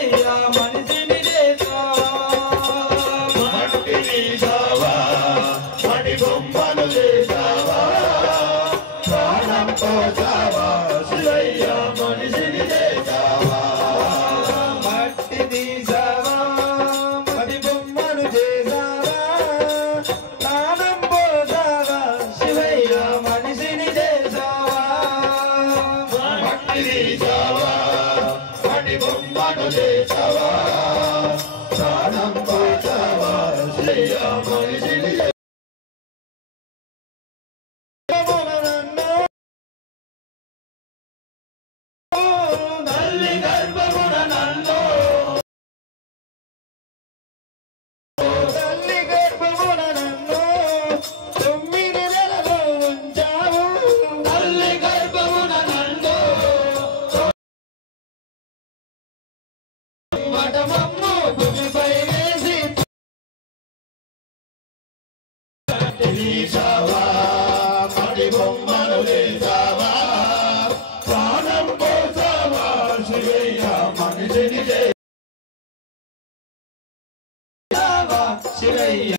శివయ్య మనిషిని చేసావా మట్టి తీసావా మడి బొమ్మను చేసావా ప్రాణం పోసావా శివయ్య మనిషిని చేసావా మట్టి తీసావా మడి బొమ్మను చేసావా ప్రాణం పోసావా శివయ్య మనిషిని చేసావా మట్టి తీసావా మడి బొమ్మను చేసావా ప్రాణం పోసావా శివయ్య మనిషిని తల్లి గర్భమున నన్ను తల్లి గర్భమున నన్ను 9 నెలలు ఉంచావు తల్లి గర్భమున నన్ను మటమమ్ము భూమిపై వేసి తీసావా మడి బొమ్మను వేసావా ప్రాణం పోసావా శివయ్య మనిషిని చేసావా శివయ్య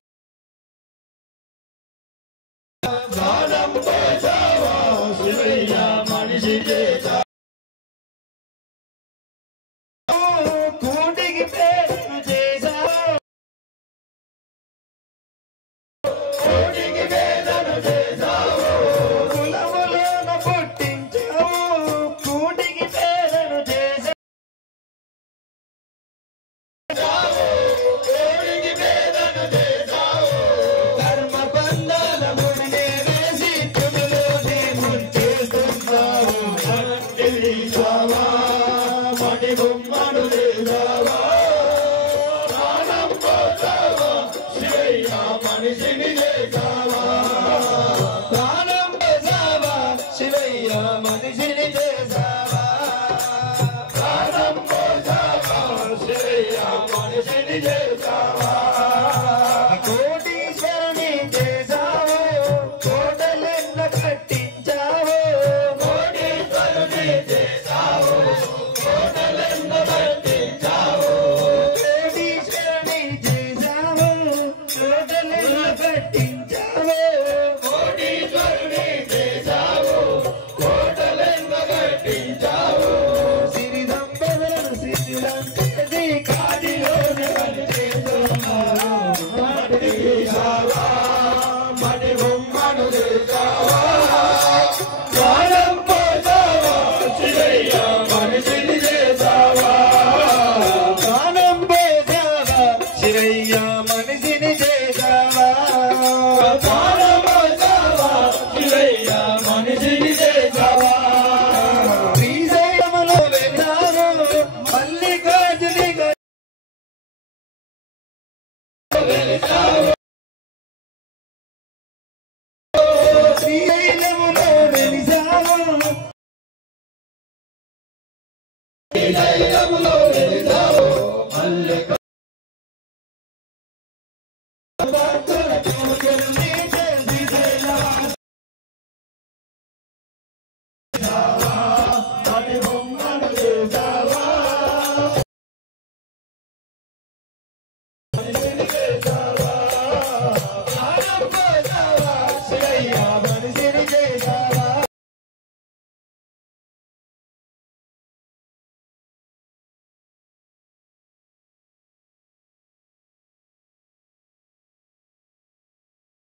ప్రాణం పోసావా శివయ్య మనిషి చేసావా కూటికి పేరు చేసావు కోటికి వేదను చేసావు కులములోన పుట్టించావు కూటికి పేదను చేసావు కోటికి వేదను చేసావు కర్మ బంధాల ముడినే వేసి తుమిలోనే ముంచేస్తున్నావు మట్టి తీసావా మడి బొమ్మను చేసావా ప్రాణం పోసావా శివయ్య మనిషిని చేసావా ప్రాణం పోసావా శివయ్య మనిషిని చేసావా ప్రాణం పోసావా శివయ్య మనిషిని చేసావా కోటీశ్వరుని చేసావు కోటలెన్న కట్టించావు కోటీశ్వరుని చేసావు కోటలెన్న కట్టించావు కోటీశ్వరుని చేసావు కోటలెన్న కట్టించావు కోటీశ్వరుని చేసావు కోటలెన్న కట్టించావు సిరి దంపతులను శిథిలం చేసి కాటిలో